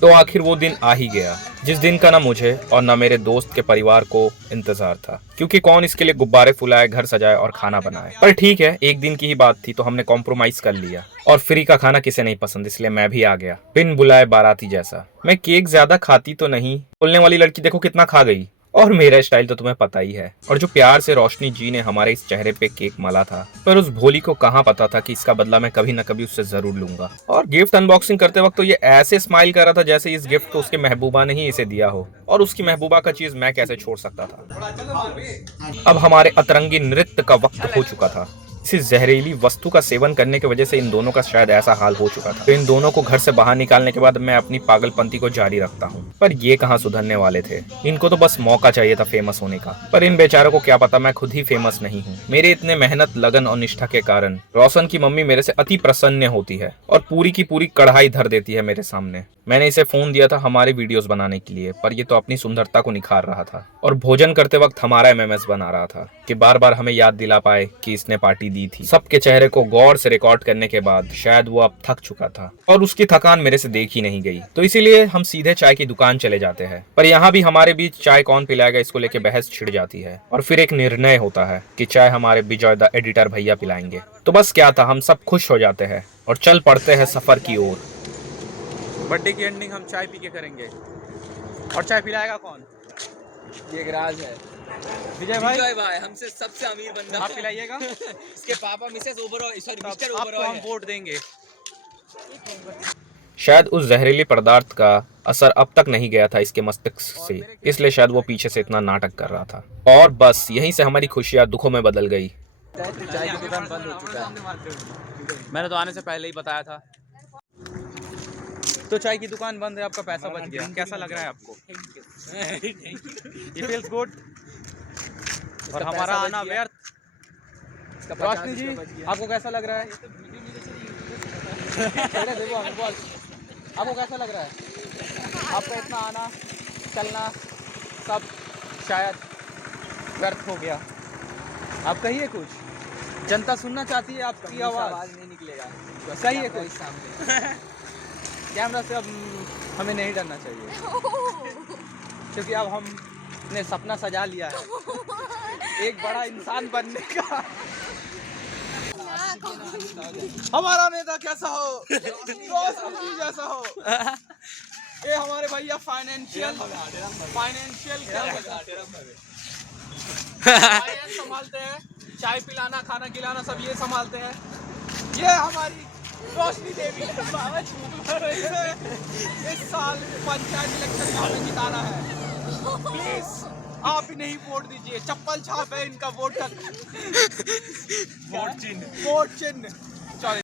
तो आखिर वो दिन आ ही गया, जिस दिन का ना मुझे और ना मेरे दोस्त के परिवार को इंतजार था, क्योंकि कौन इसके लिए गुब्बारे फुलाए, घर सजाए और खाना बनाए। पर ठीक है, एक दिन की ही बात थी तो हमने कॉम्प्रोमाइज कर लिया, और फ्री का खाना किसे नहीं पसंद, इसलिए मैं भी आ गया बिन बुलाए बाराती जैसा। मैं केक ज्यादा खाती तो नहीं, बोलने वाली लड़की देखो कितना खा गई, और मेरा स्टाइल तो तुम्हें पता ही है। और जो प्यार से रोशनी जी ने हमारे इस चेहरे पे केक मला था, पर उस भोली को कहाँ पता था कि इसका बदला मैं कभी न कभी उससे जरूर लूंगा। और गिफ्ट अनबॉक्सिंग करते वक्त तो ये ऐसे स्माइल कर रहा था जैसे इस गिफ्ट को उसके महबूबा ने ही इसे दिया हो, और उसकी महबूबा का चीज मैं कैसे छोड़ सकता था। अब हमारे अतरंगी नृत्य का वक्त हो चुका था। इसी जहरीली वस्तु का सेवन करने की वजह से इन दोनों का शायद ऐसा हाल हो चुका था। तो इन दोनों को घर से बाहर निकालने के बाद मैं अपनी पागलपंती को जारी रखता हूँ, पर ये कहाँ सुधरने वाले थे। इनको तो बस मौका चाहिए था फेमस होने का, पर इन बेचारों को क्या पता मैं खुद ही फेमस नहीं हूँ। मेरे इतने मेहनत, लगन और निष्ठा के कारण रोशन की मम्मी मेरे से अति प्रसन्न होती है और पूरी की पूरी कढ़ाई धर देती है मेरे सामने। मैंने इसे फोन दिया था हमारे वीडियोस बनाने के लिए, पर ये तो अपनी सुंदरता को निखार रहा था और भोजन करते वक्त हमारा एमएमएस बना रहा था कि बार बार हमें याद दिला पाए कि इसने पार्टी दी थी। सबके चेहरे को गौर से रिकॉर्ड करने के बाद शायद वो अब थक चुका था और उसकी थकान मेरे से देखी नहीं गई, तो इसीलिए हम सीधे चाय की दुकान चले जाते हैं। पर यहाँ भी हमारे बीच चाय कौन पिलाएगा इसको लेके बहस छिड़ जाती है, और फिर एक निर्णय होता है कि चाय हमारे बिजॉय द एडिटर भैया पिलाएंगे। तो बस क्या था, हम सब खुश हो जाते हैं और चल पड़ते हैं सफर की ओर। बर्थडे की एंडिंग हम चाय पी के करेंगे। और चाय पिलाएगा कौन? ये एक राज है। विजय भाई। विजय भाई हमसे सबसे अमीर बंदा। आप पिलाइएगा। इसके पापा मिसेस ओबरॉय, सॉरी मिस्टर आपको ओबरॉय हम वोट देंगे। शायद उस जहरीली पदार्थ का असर अब तक नहीं गया था इसके मस्तिष्क से, इसलिए शायद वो पीछे से इतना नाटक कर रहा था। और बस यहीं से हमारी खुशियां दुखों में बदल गई। चाय की दुकान बंद हो चुका है। मैंने तो आने से पहले ही बताया था। तो चाय की दुकान बंद है, आपका पैसा बच गया। कैसा लग रहा है आपको? ये फील्स गुड। और हमारा आना व्यर्थ। रोशनी जी, आपको कैसा लग रहा है? आपको कैसा लग रहा है? आपका इतना आना चलना सब शायद व्यर्थ हो गया। आप कहिए कुछ, जनता सुनना चाहती है आपकी आवाज़। नहीं निकलेगा। सही है कुछ। सामने कैमरा से अब हमें नहीं डरना चाहिए, क्योंकि अब हमने सपना सजा लिया है एक बड़ा इंसान बनने का। हमारा नेता कैसा हो? रोशन जी जैसा हो। ये हमारे भैया फाइनेंशियल संभालते हैं, चाय पिलाना, खाना खिलाना सब ये संभालते हैं। ये हमारी रोशनी देवी इस साल पंचायत इलेक्शन में हमें जिताना है। प्लीज आप ही नहीं वोट दीजिए, चप्पल छाप है इनका वोट चिन्ह।